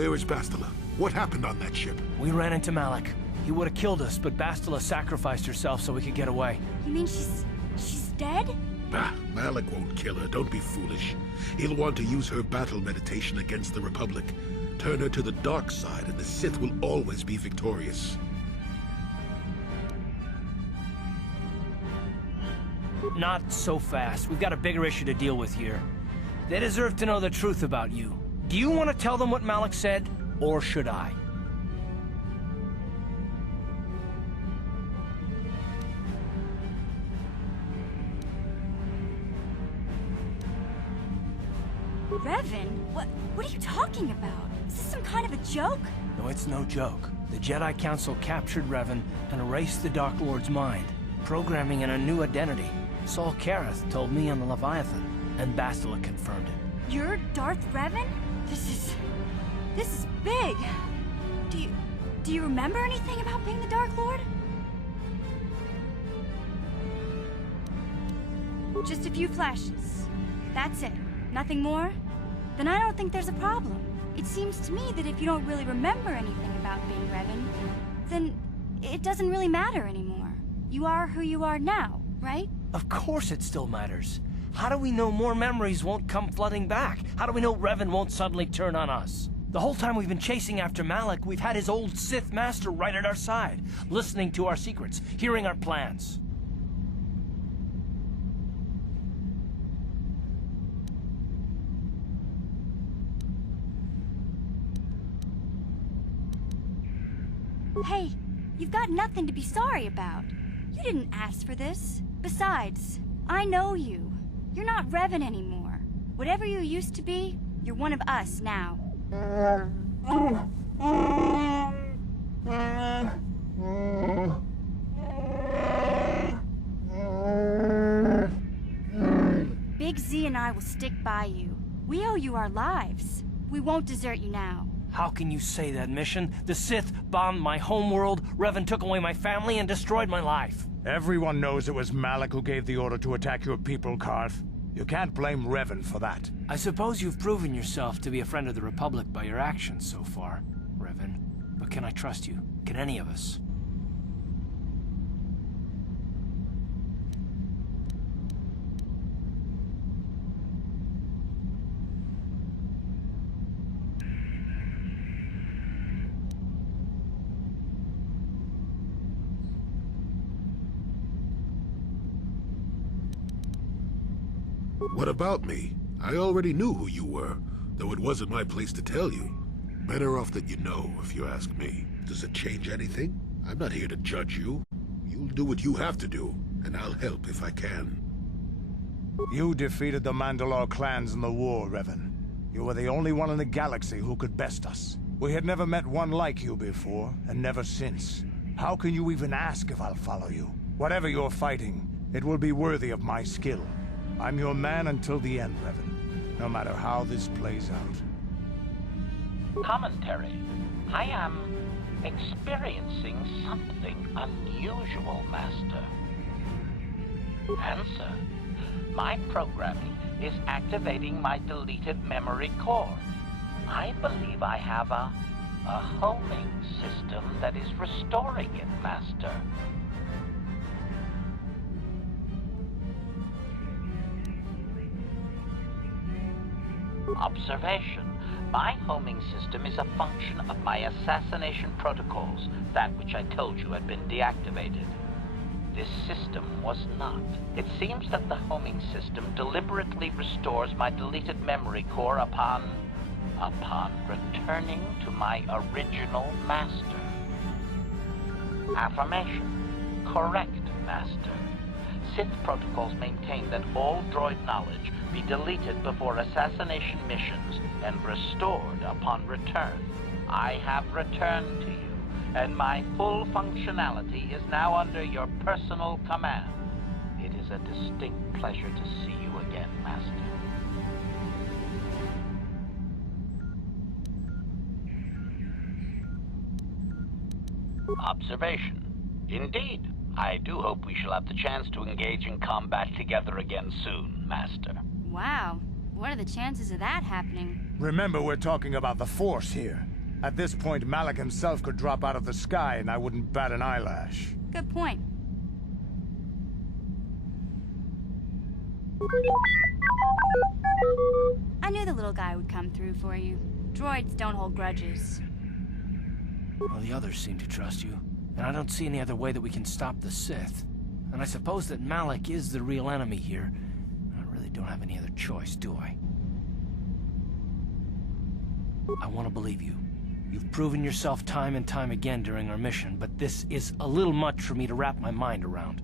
Where is Bastila? What happened on that ship? We ran into Malik. He would have killed us, but Bastila sacrificed herself so we could get away. You mean she's dead? Bah, Malik won't kill her. Don't be foolish. He'll want to use her battle meditation against the Republic. Turn her to the dark side, and the Sith will always be victorious. Not so fast. We've got a bigger issue to deal with here. They deserve to know the truth about you. Do you want to tell them what Malik said, or should I? Revan? What are you talking about? Is this some kind of a joke? No, it's no joke. The Jedi Council captured Revan and erased the Dark Lord's mind, programming in a new identity. Saul Kareth told me on the Leviathan, and Bastila confirmed it. You're Darth Revan? This is big. Do you remember anything about being the Dark Lord? Just a few flashes. That's it. Nothing more? Then I don't think there's a problem. It seems to me that if you don't really remember anything about being Revan, then it doesn't really matter anymore. You are who you are now, right? Of course it still matters. How do we know more memories won't come flooding back? How do we know Revan won't suddenly turn on us? The whole time we've been chasing after Malik, we've had his old Sith master right at our side, listening to our secrets, hearing our plans. Hey, you've got nothing to be sorry about. You didn't ask for this. Besides, I know you. You're not Revan anymore. Whatever you used to be, you're one of us now. Big Z and I will stick by you. We owe you our lives. We won't desert you now. How can you say that, Mission? The Sith bombed my homeworld, Revan took away my family, and destroyed my life. Everyone knows it was Malik who gave the order to attack your people, Karth. You can't blame Revan for that. I suppose you've proven yourself to be a friend of the Republic by your actions so far, Revan. But can I trust you? Can any of us? What about me? I already knew who you were, though it wasn't my place to tell you. Better off that you know, if you ask me. Does it change anything? I'm not here to judge you. You'll do what you have to do, and I'll help if I can. You defeated the Mandalore clans in the war, Revan. You were the only one in the galaxy who could best us. We had never met one like you before, and never since. How can you even ask if I'll follow you? Whatever you're fighting, it will be worthy of my skill. I'm your man until the end, Revan, no matter how this plays out. Commentary. I am experiencing something unusual, Master. Answer. My programming is activating my deleted memory core. I believe I have a homing system that is restoring it, Master. Observation. My homing system is a function of my assassination protocols, that which I told you had been deactivated. This system was not. It seems that the homing system deliberately restores my deleted memory core upon returning to my original master. Affirmation. Correct, Master. Sith protocols maintain that all droid knowledge be deleted before assassination missions and restored upon return. I have returned to you, and my full functionality is now under your personal command. It is a distinct pleasure to see you again, Master. Observation. Indeed. I do hope we shall have the chance to engage in combat together again soon, Master. Wow. What are the chances of that happening? Remember, we're talking about the Force here. At this point, Malik himself could drop out of the sky and I wouldn't bat an eyelash. Good point. I knew the little guy would come through for you. Droids don't hold grudges. Well, the others seem to trust you, and I don't see any other way that we can stop the Sith. And I suppose that Malik is the real enemy here. I really don't have any other choice, do I? I want to believe you. You've proven yourself time and time again during our mission, but this is a little much for me to wrap my mind around.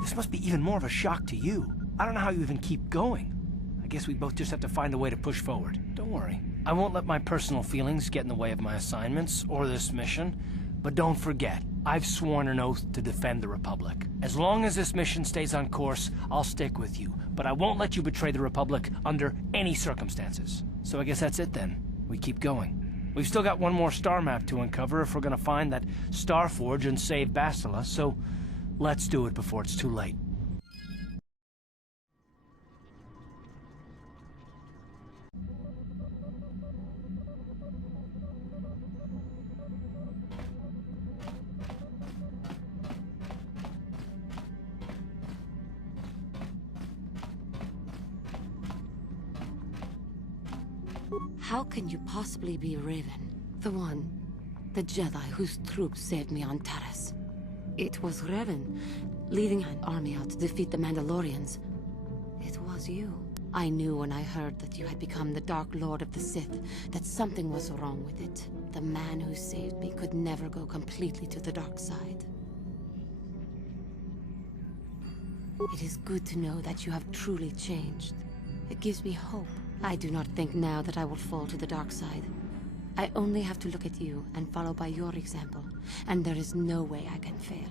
This must be even more of a shock to you. I don't know how you even keep going. I guess we both just have to find a way to push forward. Don't worry. I won't let my personal feelings get in the way of my assignments or this mission. But don't forget, I've sworn an oath to defend the Republic. As long as this mission stays on course, I'll stick with you. But I won't let you betray the Republic under any circumstances. So I guess that's it then. We keep going. We've still got one more star map to uncover if we're gonna find that Star Forge and save Bastila, so let's do it before it's too late. How can you possibly be Raven? The Jedi whose troops saved me on Taris. It was Raven, leading an army out to defeat the Mandalorians. It was you. I knew when I heard that you had become the Dark Lord of the Sith, that something was wrong with it. The man who saved me could never go completely to the dark side. It is good to know that you have truly changed. It gives me hope. I do not think now that I will fall to the dark side. I only have to look at you and follow by your example, and there is no way I can fail.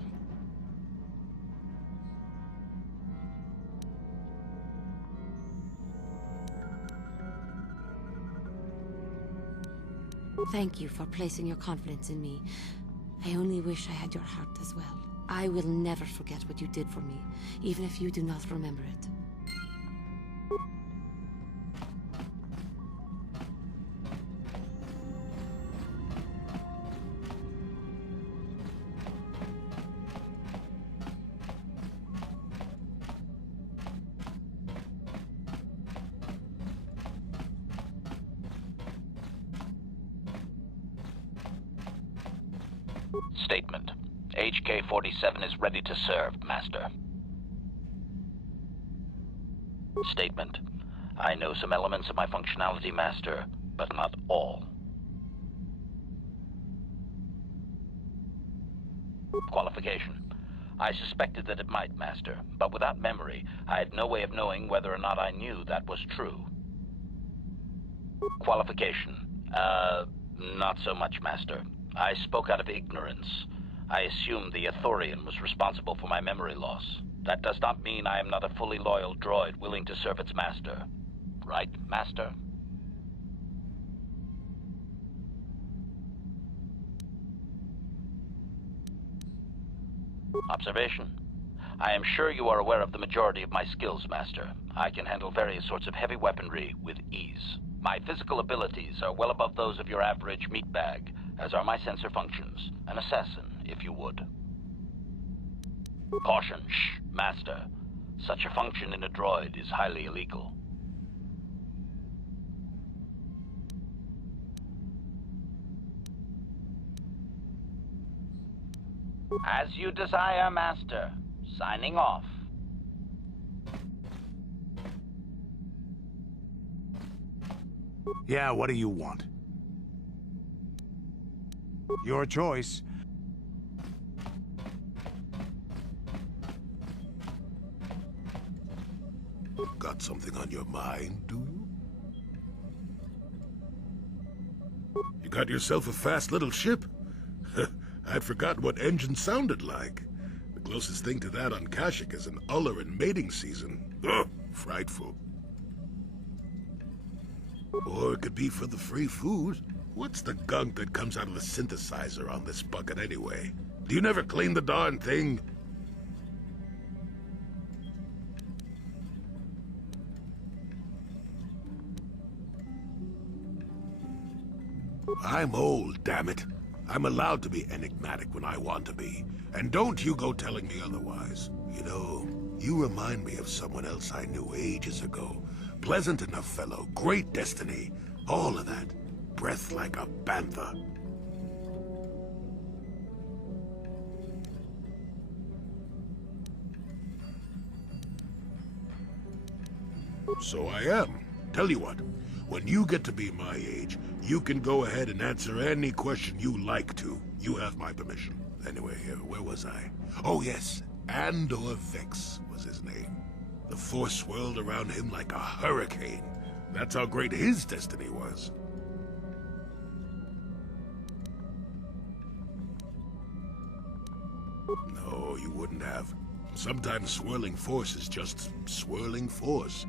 Thank you for placing your confidence in me. I only wish I had your heart as well. I will never forget what you did for me, even if you do not remember it. Statement. HK-47 is ready to serve, Master. Statement. I know some elements of my functionality, Master, but not all. Qualification. I suspected that it might, Master, but without memory, I had no way of knowing whether or not I knew that was true. Qualification. Not so much, Master. I spoke out of ignorance. I assumed the Ithorian was responsible for my memory loss. That does not mean I am not a fully loyal droid willing to serve its master. Right, Master? Observation. I am sure you are aware of the majority of my skills, Master. I can handle various sorts of heavy weaponry with ease. My physical abilities are well above those of your average meatbag, as are my sensor functions. An assassin, if you would. Caution, shh, Master. Such a function in a droid is highly illegal. As you desire, Master. Signing off. Yeah, what do you want? Your choice. Got something on your mind, do you? You got yourself a fast little ship? I'd forgotten what engine sounded like. The closest thing to that on Kashyyyk is an Uller in mating season. Ugh, frightful. Or it could be for the free food. What's the gunk that comes out of the synthesizer on this bucket anyway? Do you never clean the darn thing? I'm old, damn it. I'm allowed to be enigmatic when I want to be. And don't you go telling me otherwise. You know, you remind me of someone else I knew ages ago. Pleasant enough fellow, great destiny, all of that. Breath like a panther. So I am. Tell you what, when you get to be my age, you can go ahead and answer any question you like to. You have my permission. Anyway, where was I? Oh yes, Andor Vex was his name. The Force swirled around him like a hurricane. That's how great his destiny was. No, you wouldn't have. Sometimes swirling force is just swirling force.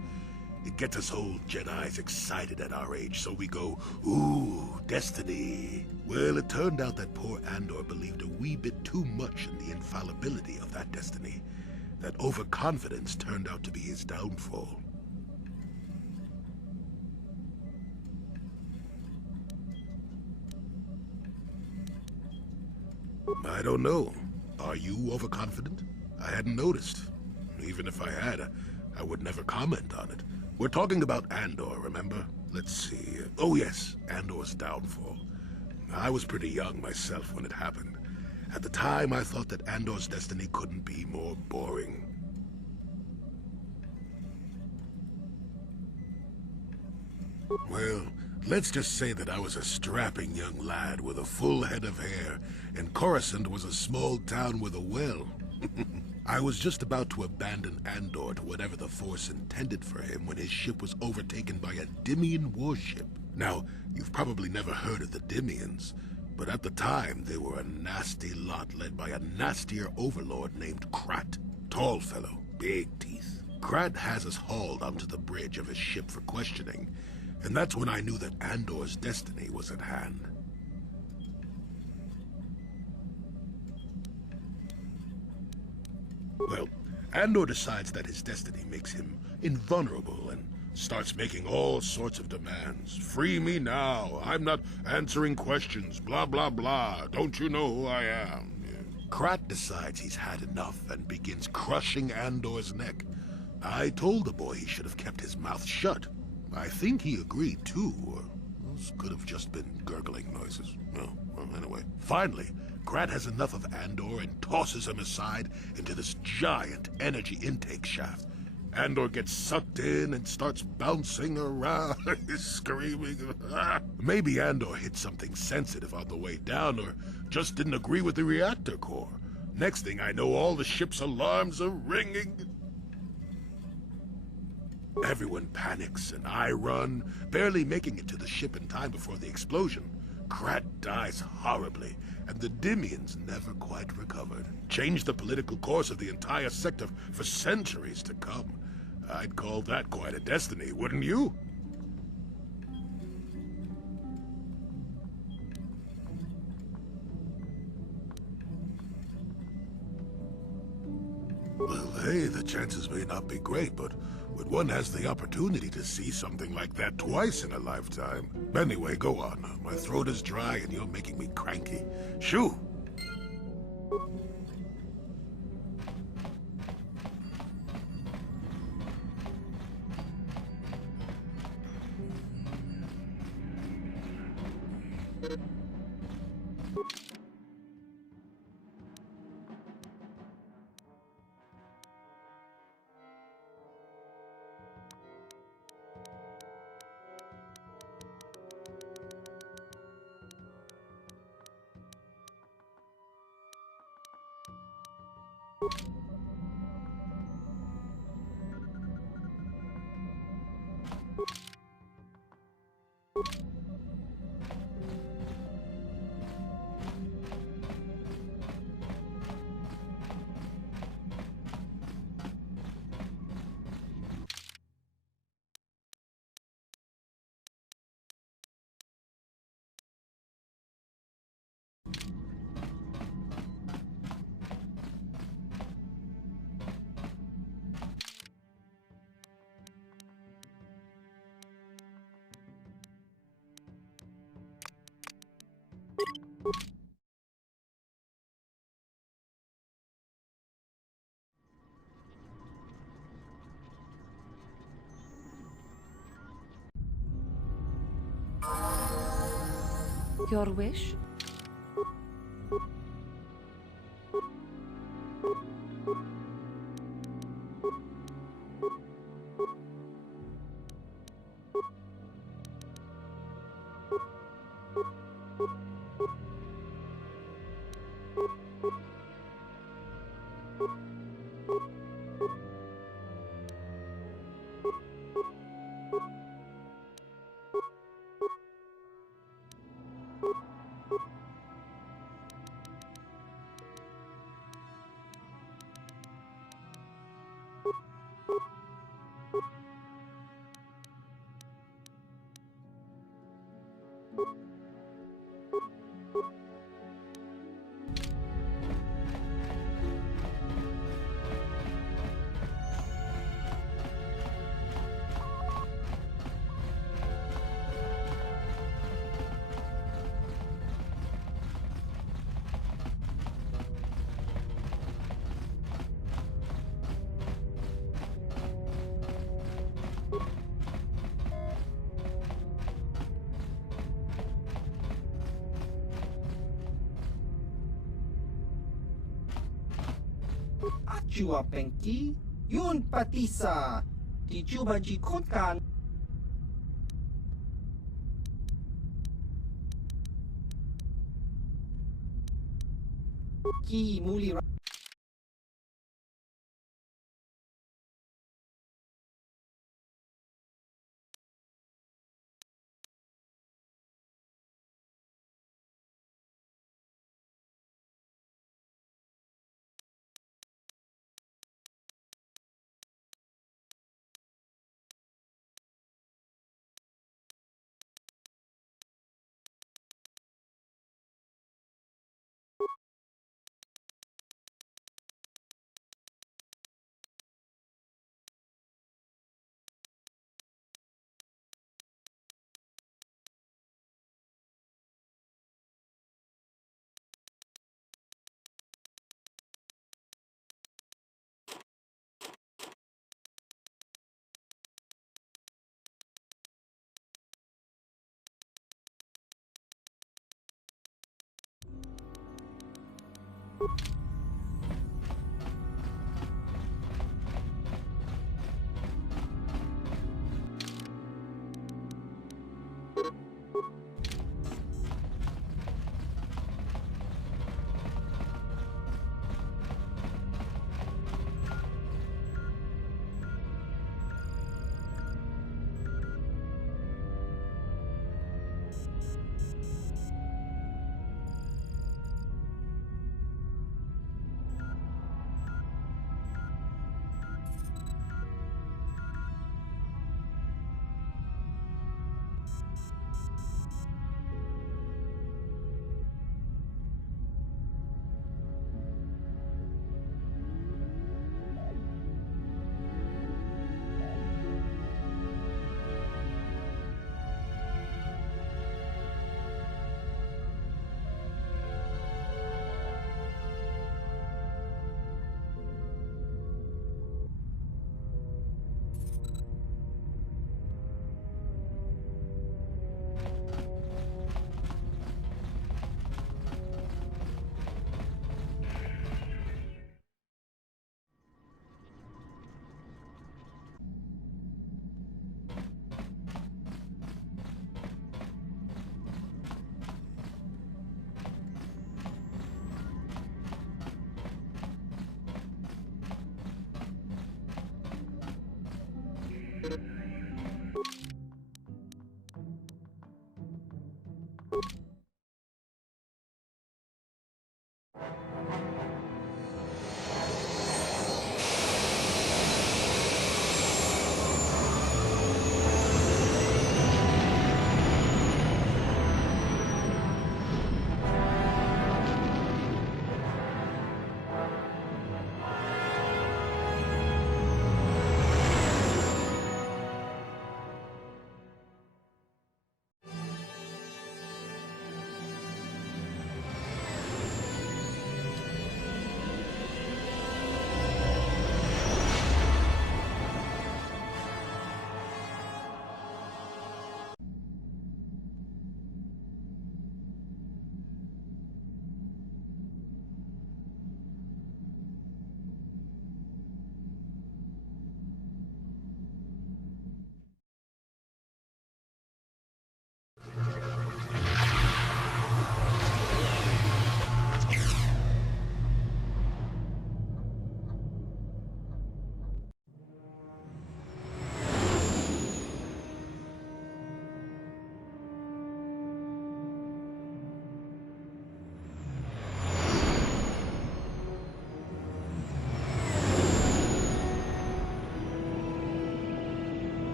It gets us old Jedis excited at our age, so we go, ooh, destiny. Well, it turned out that poor Andor believed a wee bit too much in the infallibility of that destiny. That overconfidence turned out to be his downfall. I don't know. Are you overconfident? I hadn't noticed. Even if I had, I would never comment on it. We're talking about Andor, remember? Let's see. Oh yes, Andor's downfall. I was pretty young myself when it happened. At the time, I thought that Andor's destiny couldn't be more boring. Well, let's just say that I was a strapping young lad with a full head of hair, and Coruscant was a small town with a well. I was just about to abandon Andor to whatever the Force intended for him when his ship was overtaken by a Dimian warship. Now, you've probably never heard of the Dimians, but at the time they were a nasty lot led by a nastier overlord named Krat. Tall fellow, big teeth. Krat has us hauled onto the bridge of his ship for questioning, and that's when I knew that Andor's destiny was at hand. Well, Andor decides that his destiny makes him invulnerable and starts making all sorts of demands. Free me now. I'm not answering questions. Blah, blah, blah. Don't you know who I am? Krat decides he's had enough and begins crushing Andor's neck. I told the boy he should have kept his mouth shut. I think he agreed too, or those could have just been gurgling noises. Well, anyway. Finally, Krat has enough of Andor and tosses him aside into this giant energy intake shaft. Andor gets sucked in and starts bouncing around, screaming. Maybe Andor hit something sensitive on the way down, or just didn't agree with the reactor core. Next thing I know, all the ship's alarms are ringing. Everyone panics, and I run, barely making it to the ship in time before the explosion. Krat dies horribly, and the Dimians never quite recovered. Changed the political course of the entire sector for centuries to come. I'd call that quite a destiny, wouldn't you? Well, hey, the chances may not be great, but when one has the opportunity to see something like that twice in a lifetime. Anyway, go on. My throat is dry and you're making me cranky. Shoo! Your wish? Chua Penki, Yun Patisa, Di Juba Ji Kunkan. Ki Muli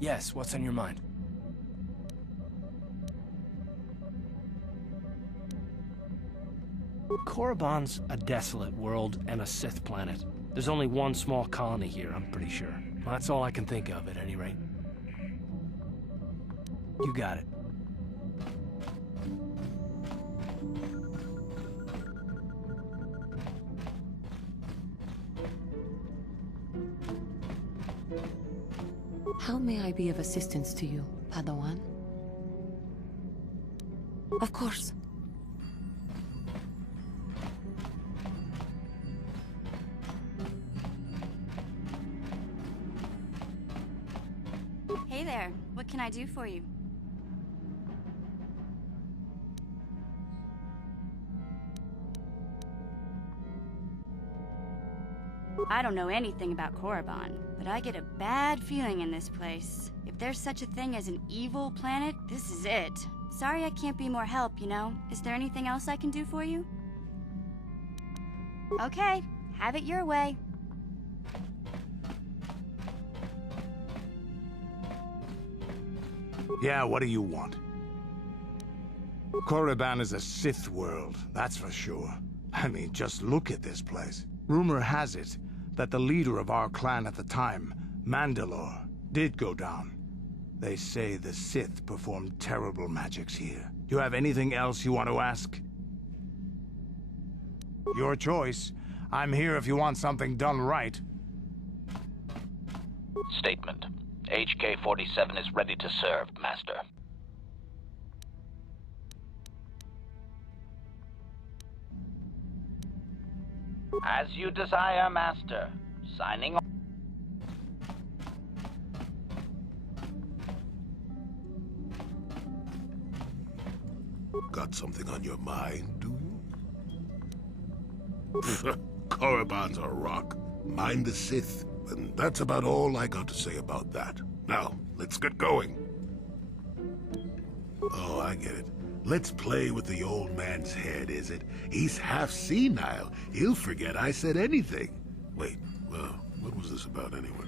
Yes, what's on your mind? Korriban's a desolate world and a Sith planet. There's only one small colony here, I'm pretty sure. Well, that's all I can think of, at any rate. You got it. How may I be of assistance to you, Padawan? Of course. Hey there, what can I do for you? I don't know anything about Korriban, but I get a bad feeling in this place. If there's such a thing as an evil planet, this is it. Sorry I can't be more help, you know? Is there anything else I can do for you? Okay, have it your way. Yeah, what do you want? Korriban is a Sith world, that's for sure. I mean, just look at this place. Rumor has it that the leader of our clan at the time, Mandalore, did go down. They say the Sith performed terrible magics here. Do you have anything else you want to ask? Your choice. I'm here if you want something done right. Statement. HK-47 is ready to serve, Master. As you desire, Master. Signing off. Got something on your mind, do you? Korriban's a rock. Mind the Sith. And that's about all I got to say about that. Now, let's get going. Oh, I get it. Let's play with the old man's head, is it? He's half senile. He'll forget I said anything. Wait, what was this about anyway?